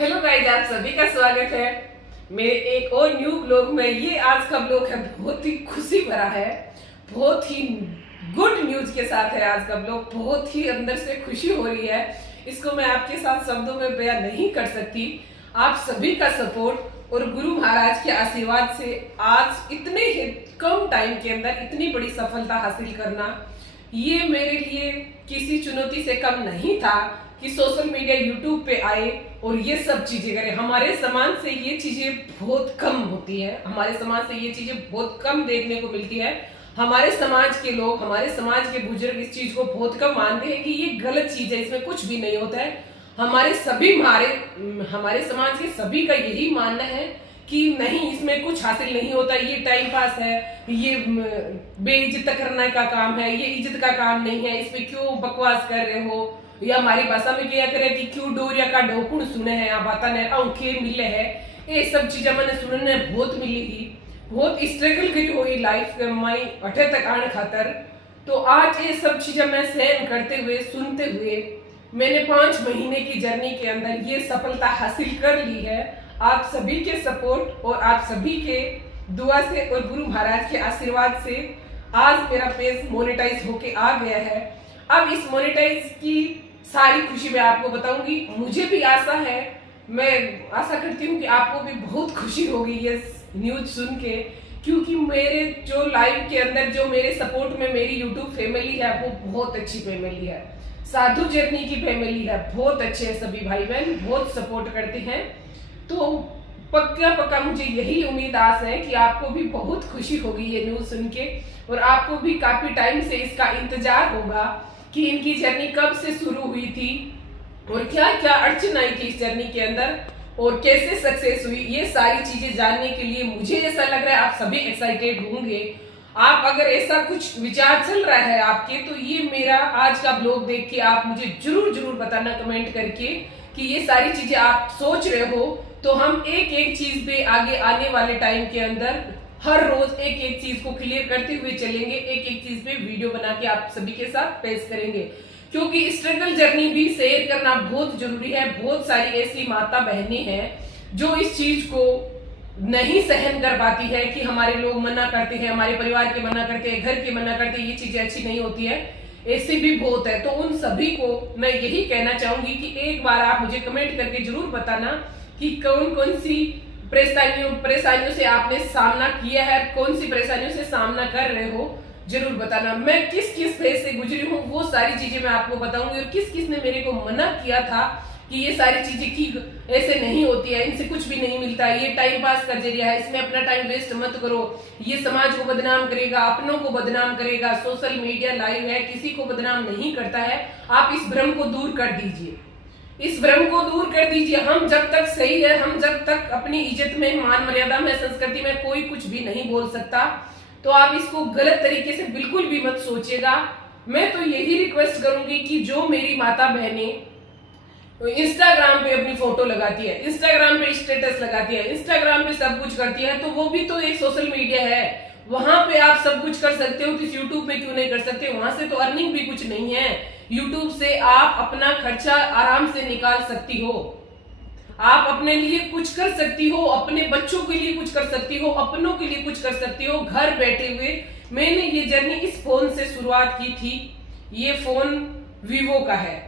Hello guys, आप सभी का स्वागत है मेरे एक और न्यू ब्लॉग में। ये आज का ब्लॉग है बहुत ही खुशी भरा है, बहुत ही गुड न्यूज के साथ है। आज का ब्लॉग बहुत ही अंदर से खुशी हो रही है, इसको मैं आपके साथ शब्दों में बयां नहीं कर सकती। आप सभी का सपोर्ट और गुरु महाराज के आशीर्वाद से आज इतने ही कम टाइम के अंदर इतनी बड़ी सफलता हासिल करना, ये मेरे लिए किसी चुनौती से कम नहीं था कि सोशल मीडिया यूट्यूब पे आए और ये सब चीजें करें। हमारे समाज से ये चीजें बहुत कम होती है, हमारे समाज से ये चीजें बहुत कम देखने को मिलती है। हमारे समाज के लोग, हमारे समाज के बुजुर्ग इस चीज को बहुत कम मानते हैं कि ये गलत चीज है, इसमें कुछ भी नहीं होता है। हमारे समाज के सभी का यही मानना है कि नहीं, इसमें कुछ हासिल नहीं होता, ये टाइम पास है, ये बेइज्जत करने का काम है, ये इज्जत का काम नहीं है, इसमें क्यों बकवास कर रहे हो। या हमारी भाषा में क्या करे कि क्यों डोरिया का ढोकुण सुने हैं, आप बाता ने आंखें मिले है। ये सब चीजें मैंने सुनने बहुत मिली ही, बहुत स्ट्रगल करी हुई लाइफ माई अठे तक आने खातर। तो आज ये सब चीजें मैं सहन करते हुए, सुनते हुए, मैंने 5 महीने की जर्नी के अंदर ये सफलता हासिल कर ली है। आप सभी के सपोर्ट और आप सभी के दुआ से और गुरु महाराज के आशीर्वाद से आज मेरा पेज मोनेटाइज होके आ गया है। अब इस मोनेटाइज की सारी खुशी मैं आपको बताऊंगी। मुझे भी आशा है, मैं आशा करती हूँ कि आपको भी बहुत खुशी होगी ये न्यूज सुन के, क्योंकि मेरे जो लाइव के अंदर जो मेरे सपोर्ट में मेरी यूट्यूब फैमिली है वो बहुत अच्छी फैमिली है, साधु जर्नी की फैमिली है, बहुत अच्छे हैं सभी भाई बहन, बहुत सपोर्ट करते हैं। तो पक्का मुझे यही उम्मीद आस है कि आपको भी बहुत खुशी होगी ये न्यूज सुन के, और आपको भी काफी टाइम से इसका इंतजार होगा कि इनकी जर्नी कब से शुरू हुई थी और क्या क्या अड़चन आई थी इस जर्नी के अंदर और कैसे सक्सेस हुई। ये सारी चीजें जानने के लिए मुझे ऐसा लग रहा है आप सभी एक्साइटेड होंगे। आप अगर ऐसा कुछ विचार चल रहा है आपके, तो ये मेरा आज का ब्लॉग देख के आप मुझे जरूर बताना कमेंट करके कि ये सारी चीजें आप सोच रहे हो। तो हम एक एक चीज पे आगे आने वाले टाइम के अंदर हर रोज एक एक चीज को क्लियर करते हुए चलेंगे, एक एक चीज पे वीडियो बना के आप सभी के साथ पेश करेंगे, क्योंकि स्ट्रगल जर्नी भी शेयर करना बहुत जरूरी है। बहुत सारी ऐसी माता बहनें हैं जो इस चीज को नहीं सहन कर पाती है कि हमारे लोग मना करते हैं, हमारे परिवार के मना करते हैं, घर के मना करते हैं, ये चीजें अच्छी नहीं होती है, ऐसे भी बहुत है। तो उन सभी को मैं यही कहना चाहूंगी कि एक बार आप मुझे कमेंट करके जरूर बताना कि कौन कौन सी परेशानियों से आपने सामना किया है, कौन सी परेशानियों से सामना कर रहे हो, जरूर बताना। मैं किस किस फेज से गुजरी हूँ वो सारी चीजें मैं आपको बताऊंगी, और किस किस ने मेरे को मना किया था कि ये सारी चीजें की ऐसे नहीं होती है, इनसे कुछ भी नहीं मिलता है, ये टाइम पास का जरिया है, इसमें अपना टाइम वेस्ट मत करो, ये समाज को बदनाम करेगा, अपनों को बदनाम करेगा। सोशल मीडिया लाइव है, किसी को बदनाम नहीं करता है। आप इस भ्रम को दूर कर दीजिए, इस भ्रम को दूर कर दीजिए। हम जब तक सही है, हम जब तक अपनी इज्जत में, मान मर्यादा में, संस्कृति में कोई कुछ भी नहीं बोल सकता, तो आप इसको गलत तरीके से बिल्कुल भी मत सोचिएगा। मैं तो यही रिक्वेस्ट करूंगी कि जो मेरी माता बहनें इंस्टाग्राम पे अपनी फोटो लगाती है, इंस्टाग्राम पे स्टेटस लगाती है, इंस्टाग्राम पे सब कुछ करती है, तो वो भी तो एक सोशल मीडिया है, वहां पे आप सब कुछ कर सकते हो, तो इस यूट्यूब पे क्यों नहीं कर सकते। वहां से तो अर्निंग भी कुछ नहीं है, यूट्यूब से आप अपना खर्चा आराम से निकाल सकती हो, आप अपने लिए कुछ कर सकती हो, अपने बच्चों के लिए कुछ कर सकती हो, अपनों के लिए कुछ कर सकती हो घर बैठे हुए। मैंने ये जर्नी इस फोन से शुरुआत की थी, ये फोन वीवो का है,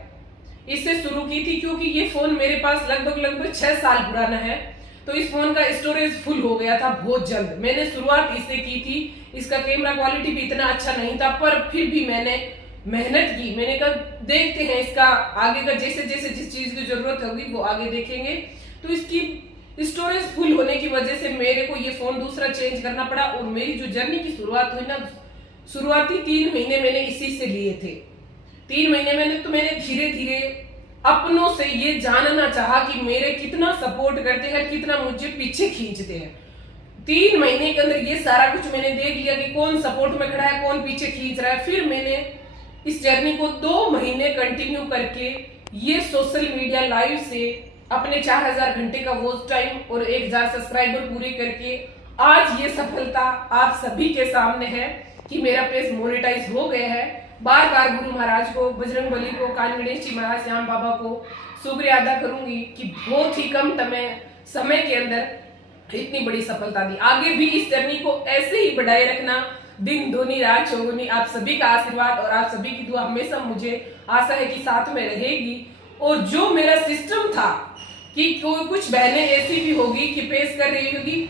इससे शुरू की थी, क्योंकि ये फोन मेरे पास लगभग 6 साल पुराना है। तो इस फोन का स्टोरेज फुल हो गया था बहुत जल्द। मैंने शुरुआत इससे की थी, इसका कैमरा क्वालिटी भी इतना अच्छा नहीं था, पर फिर भी मैंने मेहनत की। मैंने कहा देखते हैं इसका आगे का, जैसे जैसे जिस चीज की जरूरत होगी वो आगे देखेंगे। तो इसकी स्टोरेज फुल होने की वजह से मेरे को ये फोन दूसरा चेंज करना पड़ा, और मेरी जो जर्नी की शुरुआत हुई ना, शुरुआती 3 महीने मैंने इसी से लिए थे। 3 महीने मैंने धीरे धीरे अपनों से ये जानना चाहा कि मेरे कितना सपोर्ट करते हैं, कितना मुझे पीछे खींचते हैं। 3 महीने के अंदर ये सारा कुछ मैंने देख लिया कि कौन सपोर्ट में खड़ा है, कौन पीछे खींच रहा है। फिर मैंने इस जर्नी को 2 महीने कंटिन्यू करके ये सोशल मीडिया लाइव से अपने 4000 घंटे का वॉच टाइम और 1000 सब्सक्राइबर पूरे करके आज ये सफलता आप सभी के सामने है कि मेरा पेज मोनेटाइज हो गया है। बार बार गुरु महाराज को, बजरंग बली को, कान गणेश जी महाराज, श्याम बाबा को, शुक्रिया अदा करूंगी कि बहुत ही कम समय के अंदर इतनी बड़ी सफलता दी। आगे भी इस जर्नी को ऐसे ही बढ़ाए रखना, दिन दूनी रात चौगुनी। आप सभी का आशीर्वाद और आप सभी की दुआ हमेशा मुझे आशा है कि साथ में रहेगी। और जो मेरा सिस्टम था कि कोई कुछ बहनें ऐसी भी होगी कि पेश कर रही होगी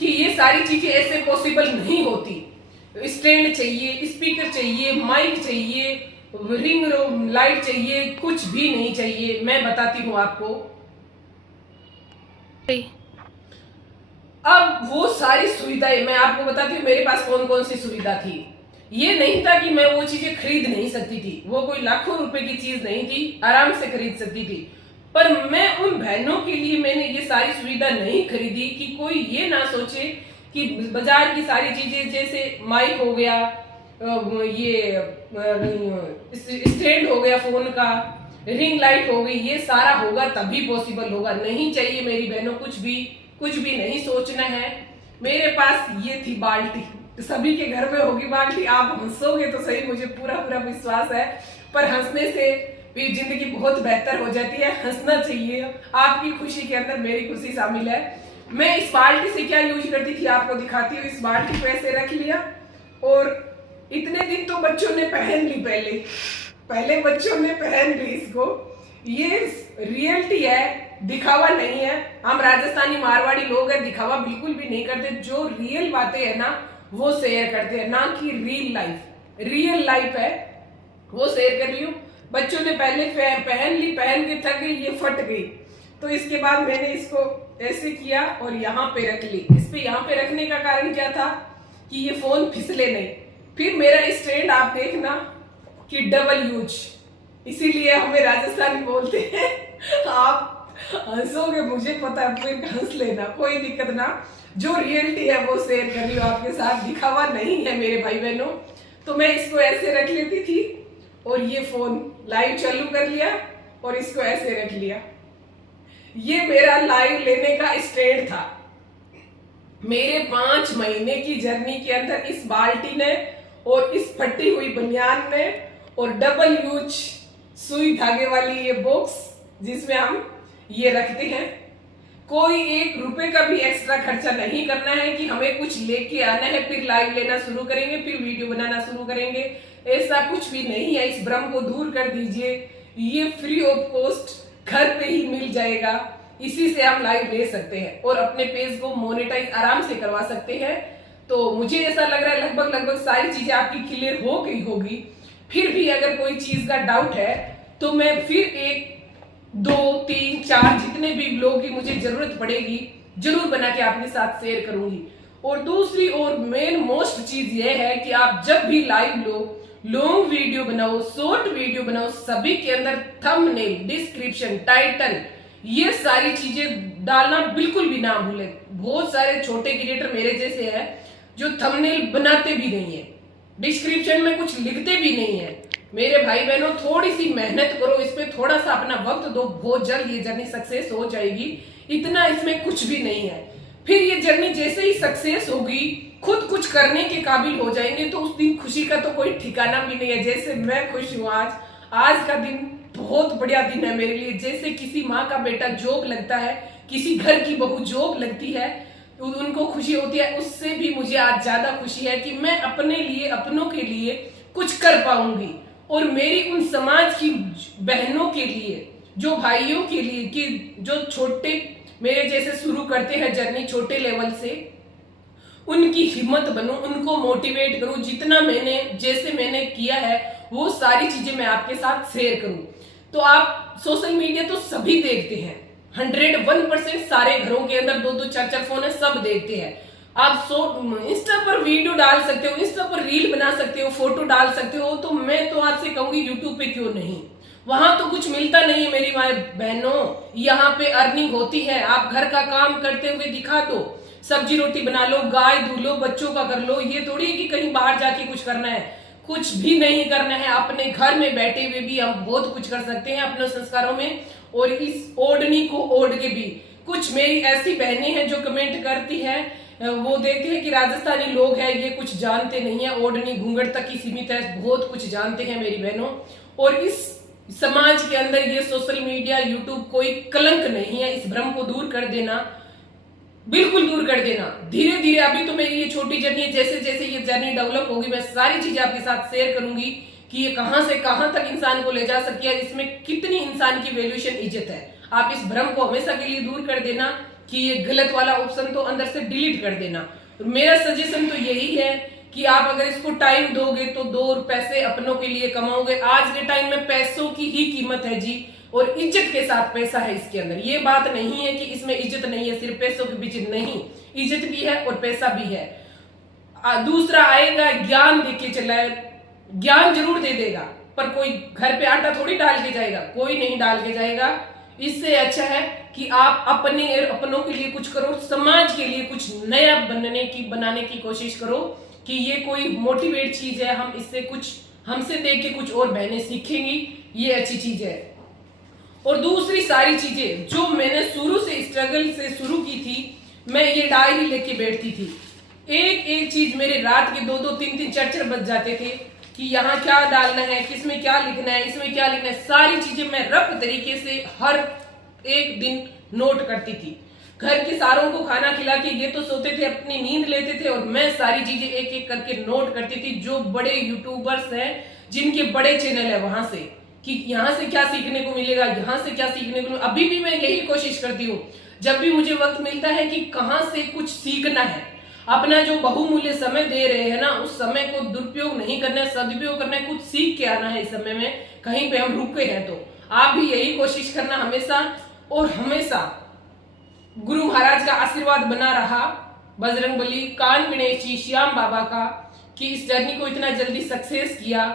कि ये सारी चीजें ऐसे पॉसिबल नहीं होती, स्टैंड चाहिए, स्पीकर चाहिए, माइक चाहिए, रिंग लाइट चाहिए, कुछ भी नहीं चाहिए। मैं बताती हूँ आपको, अब वो सारी सुविधाएं मैं आपको बताती हूँ मेरे पास कौन कौन सी सुविधा थी। ये नहीं था कि मैं वो चीजें खरीद नहीं सकती थी, वो कोई लाखों रुपए की चीज नहीं थी, आराम से खरीद सकती थी। पर मैं उन बहनों के लिए मैंने ये सारी सुविधा नहीं खरीदी कि कोई ये ना सोचे कि बाजार की सारी चीजें जैसे माइक हो गया, ये स्टैंड हो गया फोन का, रिंग लाइट हो गई, ये सारा होगा तभी पॉसिबल होगा। नहीं चाहिए मेरी बहनों, कुछ भी नहीं सोचना है। मेरे पास ये थी बाल्टी, सभी के घर में होगी बाल्टी। आप हंसोगे तो सही, मुझे पूरा विश्वास है, पर हंसने से भी जिंदगी बहुत बेहतर हो जाती है। हंसना चाहिए, आपकी खुशी के अंदर मेरी खुशी शामिल है। मैं इस बाल्टी से क्या यूज करती थी आपको दिखाती हूँ। इस बाल्टी को ऐसे रख लिया और इतने दिन तो बच्चों ने पहन ली, पहले बच्चों ने पहन ली इसको। ये रियलिटी है, दिखावा नहीं है। हम राजस्थानी मारवाड़ी लोग हैं, दिखावा बिल्कुल भी नहीं करते। जो रियल बातें है ना वो शेयर करते हैं, ना कि रियल लाइफ है वो शेयर कर रही हूँ। बच्चों ने पहले पहन ली, पहन के थक गई, ये फट गई। तो इसके बाद मैंने इसको ऐसे किया और यहाँ पे रख ली। इस पे यहाँ पे रखने का कारण क्या था कि ये फोन फिसले नहीं। फिर मेरा स्टैंड आप देखना कि डबल यूज, इसीलिए हमें राजस्थानी बोलते हैं। आप हंसोगे मुझे पता है, फिर हंस लेना, कोई दिक्कत ना। जो रियलिटी है वो शेयर कर रही हूँ आपके साथ, दिखावा नहीं है मेरे भाई बहनों। तो मैं इसको ऐसे रख लेती थी और ये फोन लाइव चालू कर लिया और इसको ऐसे रख लिया। ये मेरा लाइव लेने का स्टैंड था। मेरे 5 महीने की जर्नी के अंदर इस बाल्टी ने और इस फटी हुई बनियान ने और डबल यूज सुई धागे वाली ये बॉक्स जिसमें हम ये रखते हैं, कोई 1 रुपए का भी एक्स्ट्रा खर्चा नहीं करना है कि हमें कुछ लेके आना है फिर लाइव लेना शुरू करेंगे, फिर वीडियो बनाना शुरू करेंगे। ऐसा कुछ भी नहीं है। इस भ्रम को दूर कर दीजिए। ये फ्री ऑफ कॉस्ट घर पे ही मिल जाएगा। इसी से हम लाइव ले सकते हैं और अपने पेज को मोनेटाइज आराम से करवा सकते हैं। तो मुझे ऐसा लग रहा है लगभग सारी चीजें आपकी क्लियर हो गई होगी। फिर भी अगर कोई चीज का डाउट है तो मैं फिर 1, 2, 3, 4 जितने भी ब्लॉग की मुझे जरूरत पड़ेगी जरूर बना के आपके साथ शेयर करूंगी। और दूसरी और मेन मोस्ट चीज ये है कि आप जब भी लाइव लो, लॉन्ग वीडियो बनाओ, शॉर्ट वीडियो बनाओ, सभी के अंदर थंबनेल, डिस्क्रिप्शन, टाइटल, ये सारी चीजें डालना बिल्कुल भी ना भूले। बहुत सारे छोटे क्रिएटर मेरे जैसे हैं जो थंबनेल बनाते भी नहीं है, डिस्क्रिप्शन में कुछ लिखते भी नहीं है। मेरे भाई बहनों थोड़ी सी मेहनत करो, इस पे थोड़ा सा अपना वक्त दो, बहुत जल्द ये जर्नी सक्सेस हो जाएगी। इतना इसमें कुछ भी नहीं है। फिर ये जर्नी जैसे ही सक्सेस होगी, खुद कुछ करने के काबिल हो जाएंगे, तो उस दिन खुशी का तो कोई ठिकाना भी नहीं है। जैसे मैं खुश हूँ आज का दिन बहुत बढ़िया दिन है मेरे लिए। जैसे किसी माँ का बेटा जॉब लगता है, किसी घर की बहू जॉब लगती है, उनको खुशी होती है, उससे भी मुझे आज ज्यादा खुशी है कि मैं अपने लिए, अपनों के लिए कुछ कर पाऊंगी। और मेरी उन समाज की बहनों के लिए, जो भाइयों के लिए, कि जो छोटे मेरे जैसे शुरू करते हैं जर्नी छोटे लेवल से, उनकी हिम्मत बनूं, उनको मोटिवेट करूं। जितना जैसे मैंने किया है वो सारी चीजें मैं आपके साथ शेयर करूं। तो आप सोशल मीडिया तो सभी देखते हैं, 101% सारे घरों के अंदर 2-2, 4-4 फोन है, सब देखते हैं। आप इंस्टा पर वीडियो डाल सकते हो, इंस्टा पर रील बना सकते हो, फोटो डाल सकते हो। तो मैं तो आपसे कहूंगी यूट्यूब पे क्यों नहीं, वहां तो कुछ मिलता नहीं है मेरी माए बहनों, यहाँ पे अर्निंग होती है। आप घर का काम करते हुए दिखा दो, सब्जी रोटी बना लो, गाय दूध लो, बच्चों का कर लो। ये थोड़ी है कि कहीं बाहर जाके कुछ करना है, कुछ भी नहीं करना है। अपने घर में बैठे हुए भी हम बहुत कुछ कर सकते हैं अपने संस्कारों में। और इस ओढ़नी को ओढ़ के भी, कुछ मेरी ऐसी बहनें हैं जो कमेंट करती है, वो देखते हैं कि राजस्थानी लोग हैं, ये कुछ जानते नहीं है, ओढ़नी घूंघट तक ही सीमित है, बहुत कुछ जानते हैं मेरी बहनों। और इस समाज के अंदर ये सोशल मीडिया, यूट्यूब कोई कलंक नहीं है। इस भ्रम को दूर कर देना, बिल्कुल दूर कर देना। धीरे धीरे अभी तो मेरी ये छोटी जर्नी है, जैसे जैसे ये जर्नी डेवलप होगी मैं सारी चीजें आपके साथ शेयर करूंगी कि ये कहां से कहां तक इंसान को ले जा सकती है, इसमें कितनी इंसान की वैल्यूएशन, इज्जत है। आप इस भ्रम को हमेशा के लिए दूर कर देना कि ये गलत वाला ऑप्शन तो अंदर से डिलीट कर देना। मेरा सजेशन तो यही है कि आप अगर इसको टाइम दोगे तो 2 पैसे अपनों के लिए कमाओगे। आज के टाइम में पैसों की ही कीमत है जी, और इज्जत के साथ पैसा है इसके अंदर। ये बात नहीं है कि इसमें इज्जत नहीं है, सिर्फ पैसों के पीछे नहीं, इज्जत भी है और पैसा भी है। दूसरा आएगा ज्ञान देके चला है, ज्ञान जरूर दे देगा, पर कोई घर पे आटा थोड़ी डाल के जाएगा, कोई नहीं डाल के जाएगा। इससे अच्छा है कि आप अपने और अपनों के लिए कुछ करो, समाज के लिए कुछ नया बनाने की कोशिश करो कि ये कोई मोटिवेट चीज है, हम इससे कुछ, हमसे देख के कुछ और बहनें सीखेंगी, ये अच्छी चीज है। और दूसरी सारी चीजें जो मैंने शुरू से स्ट्रगल से शुरू की थी, मैं ये डायरी लेके बैठती थी, एक एक चीज मेरे रात के 2-2, 3-3, 4-4 बज जाते थे कि यहाँ क्या डालना है, किसमें क्या लिखना है, इसमें क्या लिखना है, सारी चीजें मैं रफ तरीके से हर एक दिन नोट करती थी। घर के सारों को खाना खिला के ये तो सोते थे, अपनी नींद लेते थे, और मैं सारी चीजें एक एक करके नोट करती थी। जो बड़े यूट्यूबर्स हैं, जिनके बड़े चैनल है, वहां से कि यहाँ से क्या सीखने को मिलेगा, यहाँ से क्या सीखने को। अभी भी मैं यही कोशिश करती हूँ, जब भी मुझे वक्त मिलता है कि कहाँ से कुछ सीखना है। अपना जो बहुमूल्य समय दे रहे हैं ना, उस समय को दुरुपयोग नहीं करना है, सदुपयोग करना है, कुछ सीख के आना है। इस समय में कहीं पे हम रुके हैं तो आप भी यही कोशिश करना हमेशा, और हमेशा गुरु महाराज का आशीर्वाद बना रहा, बजरंगबली, कान गणेश जी, श्याम बाबा का, कि इस जर्नी को इतना जल्दी सक्सेस किया,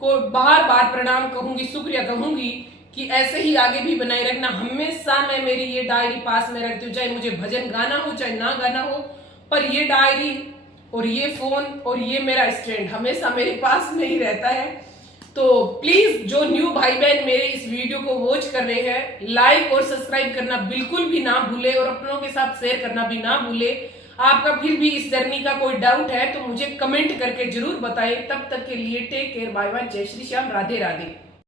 को बार बार प्रणाम कहूंगी, शुक्रिया कहूंगी कि ऐसे ही आगे भी बनाए रखना। हमेशा मैं मेरी ये डायरी पास में रखती हूँ, चाहे मुझे भजन गाना हो चाहे ना गाना हो, पर ये डायरी और ये फोन और ये मेरा स्टैंड हमेशा मेरे पास में ही रहता है। तो प्लीज जो न्यू भाई बहन मेरे इस वीडियो को वॉच कर रहे हैं, लाइक और सब्सक्राइब करना बिल्कुल भी ना भूले, और अपनों के साथ शेयर करना भी ना भूले। आपका फिर भी इस जर्नी का कोई डाउट है तो मुझे कमेंट करके जरूर बताएं। तब तक के लिए टेक केयर, बाय बाय, जय श्री श्याम, राधे राधे।